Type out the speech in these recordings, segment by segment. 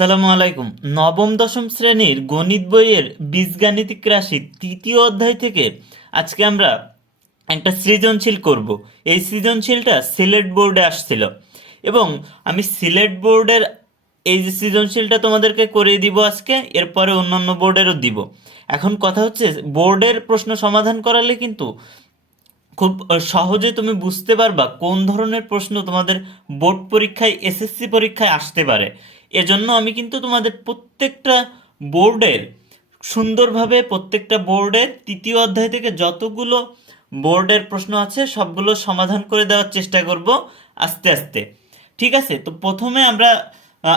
আসসালামু আলাইকুম। নবম দশম শ্রেণীর গণিত বইয়ের বীজগাণিতিক রাশি তৃতীয় অধ্যায় থেকে আজকে আমরা একটা সৃজনশীল করব। এই সৃজনশীলটা সিলেট বোর্ডে আসছিল এবং আমি সিলেট বোর্ডের এই যে সৃজনশীলটা তোমাদেরকে করিয়ে দিব আজকে, এরপরে অন্যান্য বোর্ডেরও দিব। এখন কথা হচ্ছে, বোর্ডের প্রশ্ন সমাধান করালে কিন্তু খুব সহজে তুমি বুঝতে পারবা কোন ধরনের প্রশ্ন তোমাদের বোর্ড পরীক্ষায়, এসএসসি পরীক্ষায় আসতে পারে। এজন্য আমি কিন্তু তোমাদের প্রত্যেকটা বোর্ডের সুন্দরভাবে, প্রত্যেকটা বোর্ডের তৃতীয় অধ্যায় থেকে যতগুলো বোর্ডের প্রশ্ন আছে সবগুলো সমাধান করে দেওয়ার চেষ্টা করব আস্তে আস্তে। ঠিক আছে, তো প্রথমে আমরা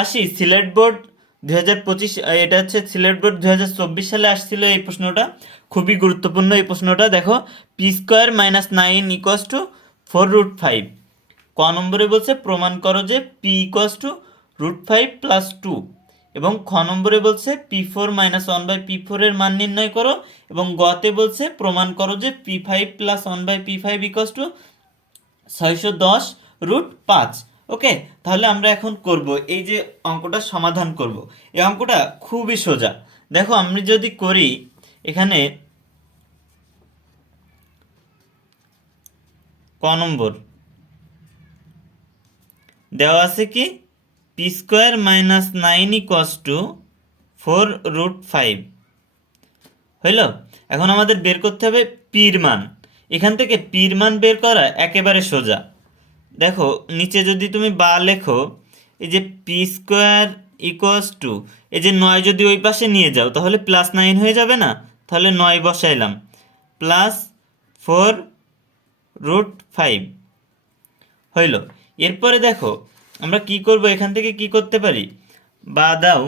আসি সিলেট বোর্ড 2025। এটা হচ্ছে সিলেট বোর্ড 2024 সালে আসছিল এই প্রশ্নটা। খুবই গুরুত্বপূর্ণ এই প্রশ্নটা। দেখো, p² - 9 = 4√5। ক নম্বরে বলছে প্রমাণ করো যে p √5 + 2। এবং খ নম্বরে বলছে p4 - 1/p4 এর মান নির্ণয় করো। এবং গতে বলছে প্রমাণ করো যে p5 + 1/p5 = 610√5। ওকে, তাহলে আমরা এখন করব এই যে অঙ্কটা সমাধান করব। এই অঙ্কটা খুবই সোজা। দেখো, আমি যদি করি এখানে ক নম্বর দেওয়া আছে কি, p² - 9 = 4√5 হইল। এখন আমাদের বের করতে হবে পির মান। এখান থেকে পির মান বের করা একেবারে সোজা। দেখো নিচে যদি তুমি বা লেখো, এই যে p² এই যে 9 যদি ওই পাশে নিয়ে যাও তাহলে +9 হয়ে যাবে না? তাহলে 9 বসাইলাম, +4√5 হইল। এরপরে দেখো আমরা কি করব, এখান থেকে কি করতে পারি, বা দাও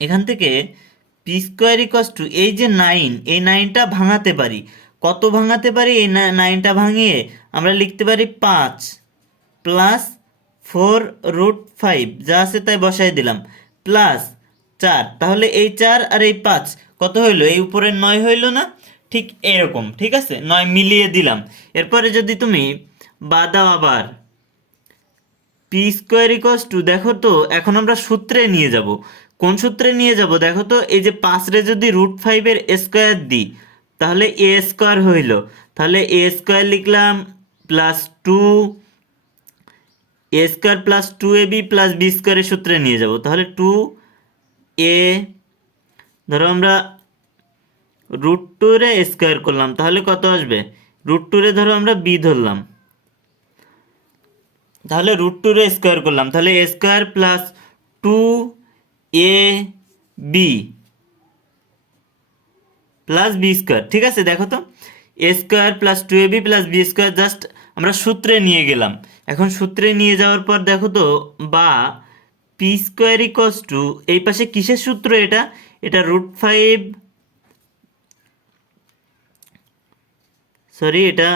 এখান থেকে p² এই যে 9, এই 9টা ভাঙাতে পারি। কত ভাঙাতে পারি? এই 9টা ভাঙিয়ে আমরা লিখতে পারি 5 +4√5, যা আছে তাই বসাই দিলাম, +4। তাহলে এই 4 আর এই 5 কত হইল? এই উপরের 9 হইল না? ঠিক এরকম, ঠিক আছে, 9 মিলিয়ে দিলাম। এরপরে যদি তুমি বাদ দাও আবার p², দেখো তো এখন আমরা সূত্রে নিয়ে যাব। কোন সূত্রে নিয়ে যাব দেখো তো, এই যে 5 রে যদি √5 এর স্কোয়ার দিই তাহলে a² হইল। তাহলে a² লিখলাম +2, a² + 2ab + b² এর সূত্রে নিয়ে যাব। তাহলে 2a, ধরো আমরা √2 রে স্কোয়ার করলাম তাহলে কত আসবে? √2 রে ধরো আমরা b ধরলাম, তাহলে √2 রে স্কোয়ার করলাম, তাহলে a² + 2ab + b²। ঠিক আছে, দেখো তো a² + 2ab + b², জাস্ট আমরা সূত্রে নিয়ে গেলাম। এখন সূত্রে নিয়ে যাওয়ার পর দেখো তো, বা p² এই পাশে কিসের সূত্র? এটা এটা √5, সরি, এটা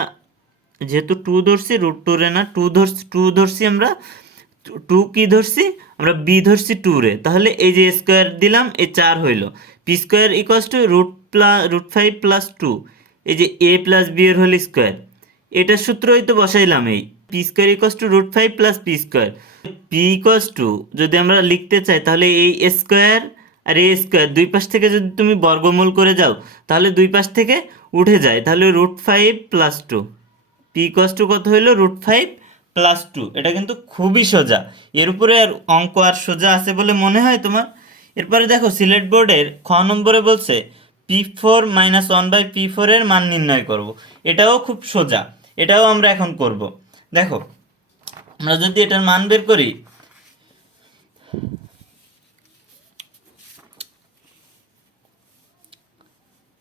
যেহেতু 2 ধরছি, √2 রে না, 2 ধরছি আমরা। 2 কি ধরছি আমরা? b ধরছি 2 রে। তাহলে এই যে স্কোয়ার দিলাম, এই 4 হইল। p² = √5 + 2, এই যে a + b এর হোল স্কোয়ার। এটার সূত্রই তো বসাইলাম। এই p² = √5 + p²। p যদি আমরা লিখতে চাই তাহলে এই স্কোয়ার আর এই স্কোয়ার দুই পাশ থেকে যদি তুমি বর্গমূল করে যাও তাহলে দুই পাশ থেকে উঠে যায়, তাহলে √5 + 2। p কত হইলো? √5 + 2। এটা কিন্তু খুবই সোজা। এর উপরে আর অঙ্ক আর সোজা আছে বলে মনে হয় তোমার? এরপরে দেখো সিলেট বোর্ডের খ নম্বরে বলছে p4 - 1/p4 এর মান নির্ণয় করব। এটাও খুব সোজা, এটাও আমরা এখন করব। দেখো আমরা যদি এটার মান বের করি,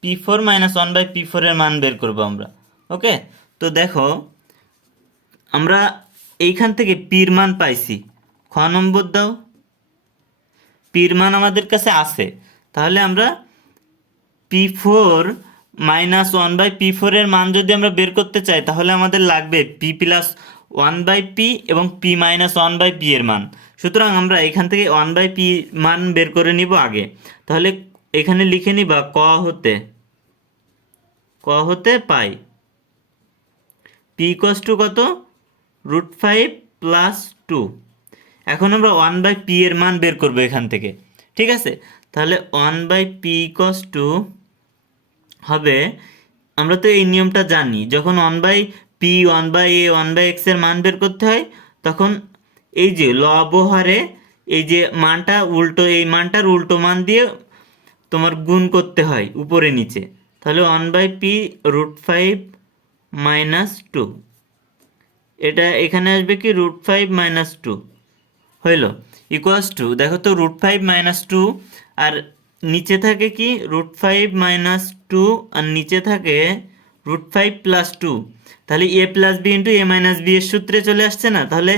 p4 - 1/p4 এর মান বের করব আমরা। ওকে, তো দেখো আমরা এইখান থেকে পির মান পাইছি। খ নম্বর দাও, পির মান আমাদের কাছে আছে। তাহলে আমরা p4 - 1/p4 এর মান যদি আমরা বের করতে চাই তাহলে আমাদের লাগবে p + 1/p এবং p - 1/p এর মান। সুতরাং আমরা এখান থেকে 1/p মান বের করে নিব আগে। তাহলে এখানে লিখে নিবা ক হতে পাই p কত? √5 + 2। এখন আমরা 1/p এর মান বের করব এখান থেকে, ঠিক আছে? তাহলে 1/p ইকুয়ালস টু হবে, আমরা তো এই নিয়মটা জানি, যখন 1/p 1/a 1/x এর মান বের করতে হয় তখন এই যে লব হারে এই যে মানটা উল্টো, এই মানটার উল্টো মান দিয়ে তোমার গুণ করতে হয় উপরে নিচে। তাহলে 1/p √5 - 2, এটা এখানে আসবে কি √5 - 2 হইল ইকুয়ালস টু, দেখো তো √5 - 2 আর নিচে থাকে কি √5 - 2 আর নিচে থাকে √5 + 2, তাহলে a + b * a - b এর সূত্রে চলে আসছে না? তাহলে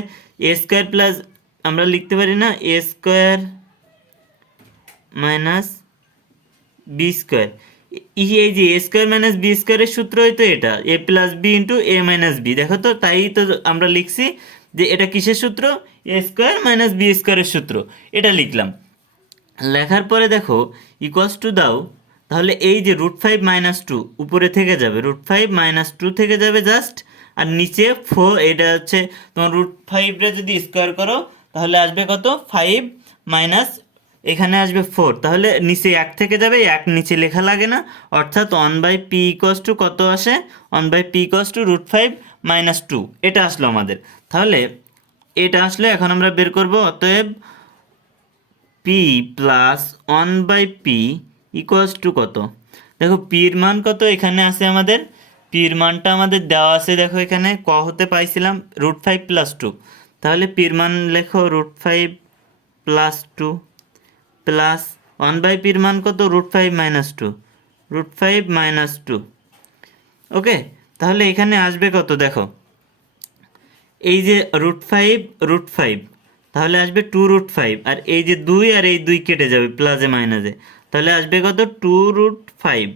a স্কোয়ার প্লাস আমরা লিখতে পারি না a স্কোয়ার - b স্কোয়ার, এই যে a স্কোয়ার - b স্কোয়ারের সূত্রই তো এটা, a + b * a - b। দেখো তো, তাই তো আমরা লিখছি যে এটা কিসের সূত্র, a স্কোয়ার - b স্কোয়ারের সূত্র, এটা লিখলাম। লেখার পরে দেখো ইকুয়ালস টু দাও, তাহলে এই যে √5 - 2 উপরে থেকে যাবে, √5 - 2 থেকে যাবে জাস্ট, আর নিচে 4, এটা হচ্ছে তোমার √5 রে যদি স্কোয়ার করো তাহলে আসবে কত 5 মাইনাস এখানে আসবে 4, তাহলে নিচে 1 থেকে যাবে, 1 নিচে লেখা লাগে না, অর্থাৎ 1/p ইকুয়ালস টু কত আসে, 1/p ইকুয়ালস টু √5 - 2, এটা আসলো আমাদের। তাহলে এটা আসলে এখন আমরা বের করব, অতএব p plus 1/p equals to কত, দেখো পির মান কত এখানে আছে আমাদের, পির মানটা আমাদের দেওয়া আছে, দেখো এখানে ক হতে পাইছিলাম √5 + 2, তাহলে পির মান লেখো √5 + 2 প্লাস 1/p মান কত √5 - 2, √5 - 2। ওকে, তাহলে এখানে আসবে কত, দেখো এই যে √5 তাহলে আসবে 2√5, আর এই যে 2 আর এই 2 কেটে যাবে প্লাসে মাইনাসে, তাহলে আসবে কত 2√5।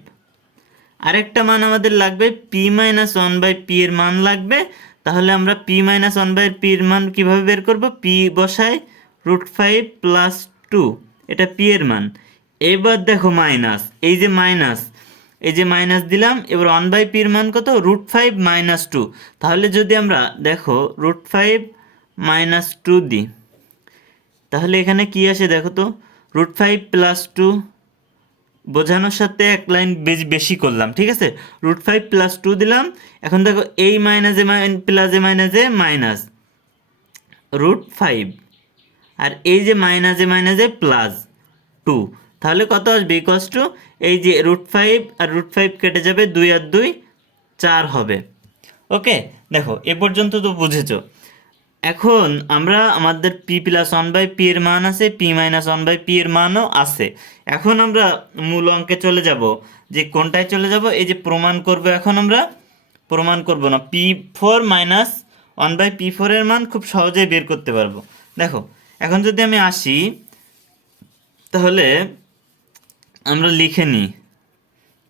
আরেকটা মান আমাদের লাগবে p - 1/p এর মান লাগবে, তাহলে আমরা p - 1/p এর মান কিভাবে বের করব, p বসাই √5 + 2, এটা p এর মান। এবার দেখো মাইনাস, এই যে মাইনাস, এই যে মাইনাস দিলাম, এবার 1/p এর মান কত √5 - 2, তাহলে যদি আমরা দেখো √5 - 2 দিই তাহলে এখানে কি আসে দেখো তো, √5 + 2 বোঝানোর সাথে এক লাইন বেশি করলাম, ঠিক আছে, √5 + 2 দিলাম। এখন দেখো এই মাইনাসে প্লাসে মাইনাসে মাইনাস √5, আর এই যে মাইনাসে +2, তাহলে কত আসবে ইকুয়ালস টু, এই যে √5 আর √5 কেটে যাবে, 2 আর 2 4 হবে। ওকে, দেখো এ পর্যন্ত তো বুঝেছো। এখন আমরা আমাদের p + 1/p এর মান আছে, p - 1/p এর মানও আছে। এখন আমরা মূল অঙ্কে চলে যাব, যে কোনটায় চলে যাব, এই যে প্রমাণ করব। এখন আমরা প্রমাণ করব না, p4 - 1/p4 এর মান খুব সহজেই বের করতে পারবো। দেখো এখন যদি আমি আসি, তাহলে আমরা লিখে নিই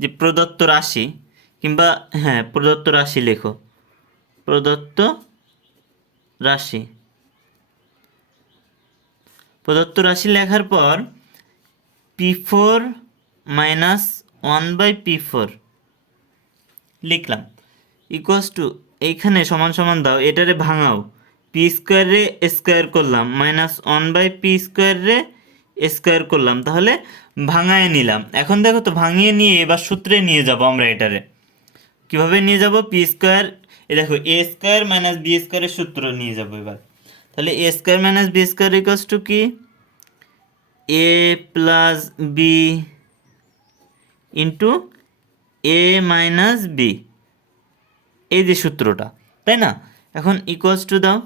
যে প্রদত্ত রাশি, কিংবা হ্যাঁ প্রদত্ত রাশি লেখো, প্রদত্ত রাশি, প্রদত্ত রাশি লেখার পর p4 - 1/p4 লিখলাম ইকুয়ালস টু, এইখানে সমান সমান দাও, এটারে ভাঙাও, পি স্কোয়ারে স্কোয়ার করলাম -1/p স্কোয়ারে স্কোয়ার করলাম, তাহলে ভাঙায় নিলাম। এখন দেখো তো ভাঙিয়ে নিয়ে এবার সূত্রে নিয়ে যাব আমরা, এটারে কিভাবে নিয়ে যাব, পি স্কোয়ার, এ দেখো a স্কোয়ার - b স্কোয়ারের সূত্র নিয়ে যাব এবার। তাহলে a square - b square equals to কি, a + b into a - b, এই যে সূত্রটা, তাই না? এখন ইকুয়ালস টু দাও,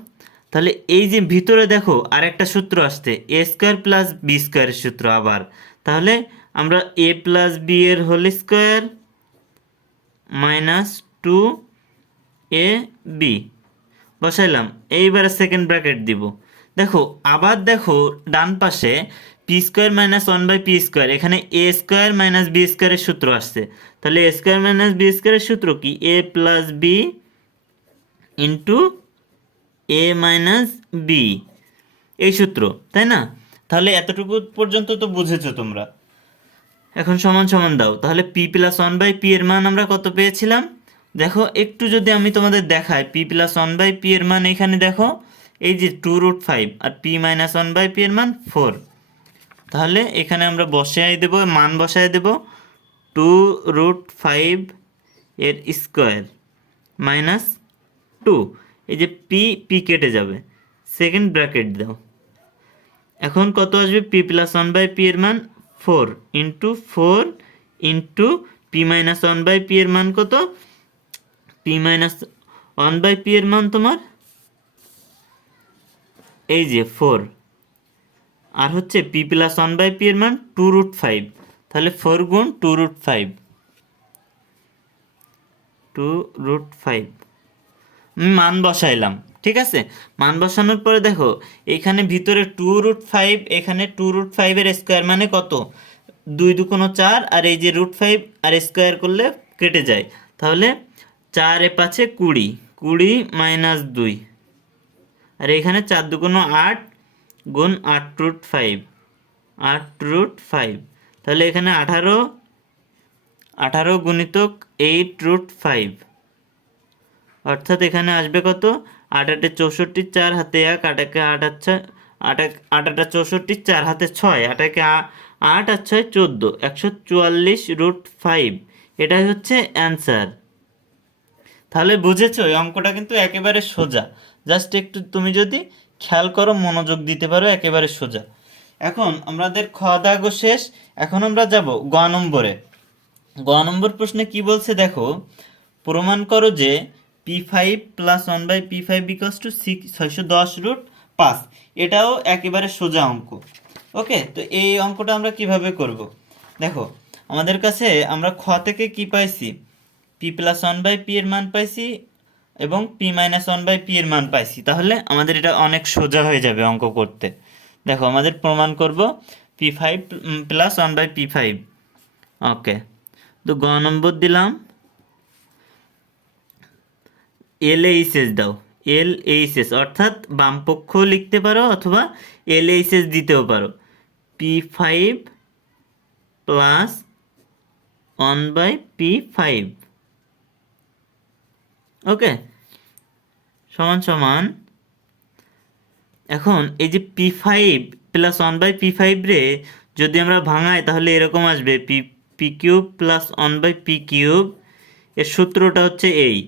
তাহলে এই যে ভিতরে দেখো আরেকটা সূত্র আসছে, a স্কোয়ার + b স্কোয়ারের সূত্র আবার, তাহলে আমরা a + b এর হোল স্কোয়ার -2ab বসাইলাম, এইবারে সেকেন্ড ব্র্যাকেট দিব। দেখো আবার দেখো ডান পাশে p স্কোয়ার - 1/p স্কোয়ার, এখানে a স্কোয়ার - b স্কোয়ারের সূত্র আসছে, তাহলে a স্কোয়ার - b স্কোয়ারের সূত্র কি, a + b into a - b, এই সূত্র, তাই না? তাহলে এতটুকু পর্যন্ত তো বুঝেছো তোমরা। এখন সমান সমান দাও, তাহলে p + 1/p এর মান আমরা কত পেয়েছিলাম, দেখো একটু যদি আমি তোমাদের দেখাই, p + 1/p এর মান এখানে দেখো, এই যে 2√5 আর p-1/p এর মান 4। তাহলে এখানে আমরা বসাই দেব, মান বসাই দেব 2√5 এর স্কোয়ার মাইনাস 2, এই যে পি কেটে যাবে, সেকেন্ড ব্র্যাকেট দাও। এখন কত আসবে? p+1/p এর মান 4 ইন্টু 4 ইন্টু p-1/p এর মান কত? p-1/p এর মান তোমার এই যে 4, আর হচ্ছে p+1/p এর মান 2√5, তাহলে 4 গুণ 2√5, 2√5 আমি মান বসাইলাম। ঠিক আছে, মান বসানোর পরে দেখো এখানে ভিতরে 2√5, এখানে 2√5 এর স্কোয়ার মানে কত? 2 2 4, আর এই যে √5 আর স্কোয়ার করলে কেটে যায়, তাহলে 4 এ 5 20, 20 মাইনাস 2, আর এখানে 4 2 8 গুণ 8√5, 8√5, তাহলে এখানে 18, 18 গুণিতক 8√5, অর্থাৎ এখানে আসবে কত? 8 8 64, 4 হাতে 1, 8 1 8 আচ্ছা 8 8 8 64, 4 হাতে 6, 8 1 8 আর 6 14, 144√5, এটাই হচ্ছে অ্যান্সার। তাহলে বুঝেছো, এই অঙ্কটা কিন্তু একেবারে সোজা, জাস্ট একটু তুমি যদি খেয়াল করো, মনোযোগ দিতে পারো, একেবারে সোজা। এখন আমাদের খ দাগ শেষ, এখন আমরা যাব গ নম্বরে। গ নম্বর প্রশ্নে কি বলছে দেখো, প্রমাণ করো যে p5+1/p5 = 610√5। এটাও একেবারে সোজা অঙ্ক। ওকে, তো এই অঙ্কটা আমরা কিভাবে করব? দেখো আমাদের কাছে আমরা খ থেকে কি পাইছি? p+1/p এর মান পাইছি এবং p-1/p এর মান পাইছি, তাহলে আমাদের এটা অনেক সোজা হয়ে যাবে অঙ্ক করতে। দেখো আমাদের প্রমাণ করব p5+1/p5। ওকে, তো গ নম্বর দিলাম, LHS দাও, LHS অর্থাৎ বাম পক্ষ লিখতে পারো অথবা LHS দিতেও পারো। p5+1/p5, ওকে, সমান সমান, এখন এই যে p5+1/p5 রে যদি আমরা ভাঙাই তাহলে এরকম আসবে, p3+1/p3, এর সূত্রটা হচ্ছে এই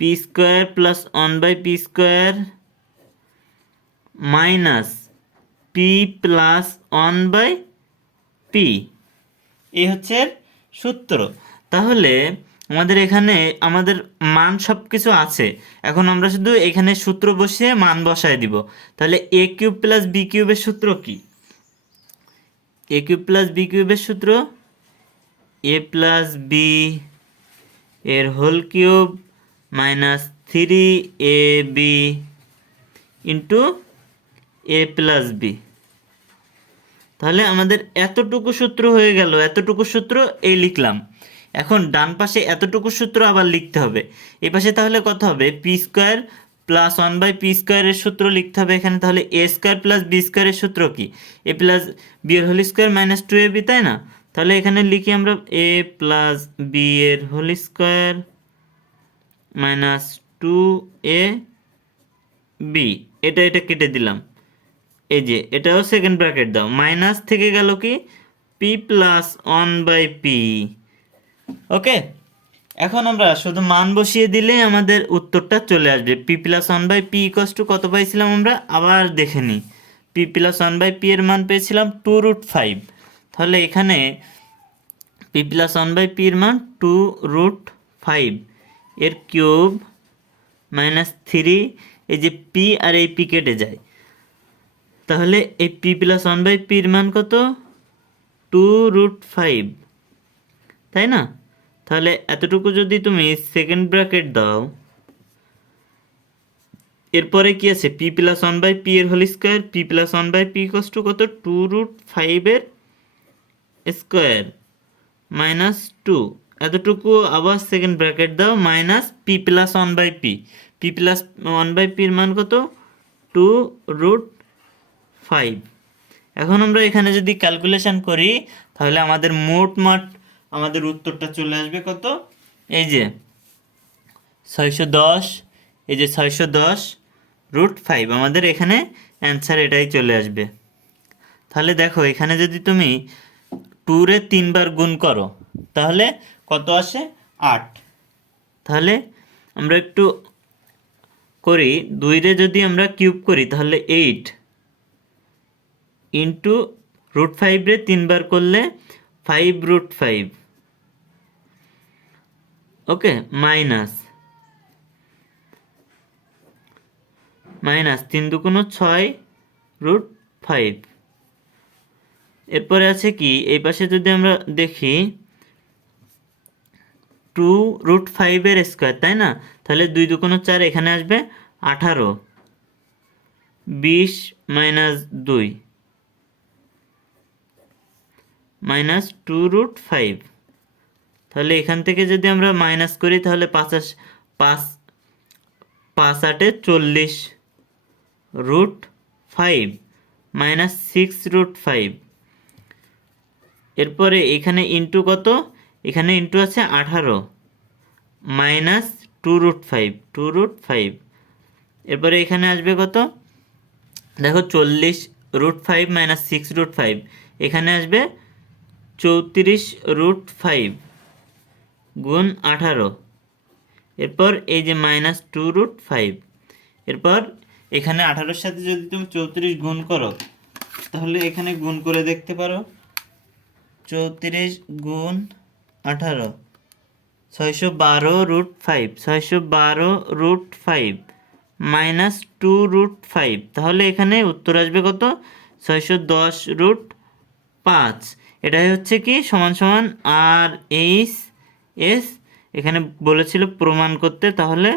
p2+1/p2 মাইনাস p+1/p, এই হচ্ছে এর সূত্র। তাহলে আমাদের এখানে আমাদের মান সব কিছু আছে, এখন আমরা শুধু এখানে সূত্র বসিয়ে মান বসায় দিব। তাহলে a³ + b³ এর সূত্র কি? a³ + b³ এর সূত্র a + b এর whole cube minus 3ab into a + b। তাহলে আমাদের এতটুকু সূত্র হয়ে গেল, এতটুকু সূত্র এই লিখলাম। এখন ডান পাশে এতটুকু সূত্র আবার লিখতে হবে এই পাশে, তাহলে কত হবে? p2+1/p2 এর সূত্র লিখতে হবে এখানে। তাহলে a² + b² এর সূত্র কি? a + b এর হোল স্কোয়ার মাইনাস 2ab, তাই না? তাহলে এখানে লিখি আমরা a + b এর হোল স্কোয়ার মাইনাস 2ab, এটা কেটে দিলাম, এই যে এটাও সেকেন্ড ব্র্যাকেট দাও, মাইনাস থেকে গেল কি p+1/p। ওকে, এখন আমরা শুধু মান বসিয়ে দিলে আমাদের উত্তরটা চলে আসবে। p+1/p = কত পাইছিলাম আমরা? আবার দেখে নিই, p+1/p এর মান পেয়েছিলাম 2√5, তাহলে এখানে p+1/p এর মান 2√5 এর কিউব মাইনাস 3, এই যে p আর এই p কেটে যায়, তাহলে এই p+1/p এর মান কত? 2√5, তাই না? তাহলে এতটুকু যদি তুমি সেকেন্ড ব্র্যাকেট দাও, এরপরে কি আছে? p+1/p এর হোল স্কোয়ার, p+1/p = কত? 2√5 এর স্কোয়ার মাইনাস 2, এতটুকু আবার সেকেন্ড ব্র্যাকেট দাও, মাইনাস p+1/p, p+1/p এর মান কত? 2√5। এখন আমরা এখানে যদি ক্যালকুলেশন করি তাহলে আমাদের মোট আমাদের উত্তরটা চলে আসবে কত? এই যে 610, এই যে 610 √5 আমাদের এখানে অ্যান্সার এটাই চলে আসবে। তাহলে দেখো এখানে যদি তুমি 2 রে 3 বার গুণ করো তাহলে কত আসে? 8। তাহলে আমরা একটু করি, 2 রে যদি আমরা কিউব করি তাহলে 8 ইন্টু √5 রে 3 বার করলে 5√5, ওকে, মাইনাস 3 দুগুণ 6√5। এরপরে আছে কি, এই পাশে যদি আমরা দেখি 2√5 এর স্কোয়ার, তাই না? তাহলে 2 দুগুণ 4, এখানে আসবে 18, 20 - 2 -2√5। তাহলে এখান থেকে যদি আমরা মাইনাস করি তাহলে 5 8 40√5 -6√5। এরপরে এখানে ইন্টু কত? এখানে ইন্টু আছে 18 -2√5। এরপরে এখানে আসবে কত? দেখো 40√5 -6√5, এখানে আসবে 34√5 গুণ 18। এরপর এই যে -2√5। এরপর এখানে 18-র সাথে যদি তুমি 34 গুণ করো তাহলে এখানে গুণ করে দেখতে পারো। 34 গুণ 18 612√5, 612√5 -2√5। তাহলে এখানে উত্তর আসবে কত? 610√5। এটাই হচ্ছে কি সমান সমান RHS। এখানে বলেছিল প্রমাণ করতে, তাহলে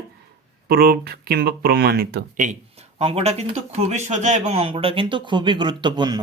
প্রুভড কিংবা প্রমাণিত। এই অঙ্কটা কিন্তু খুবই সোজা এবং অঙ্কটা কিন্তু খুবই গুরুত্বপূর্ণ।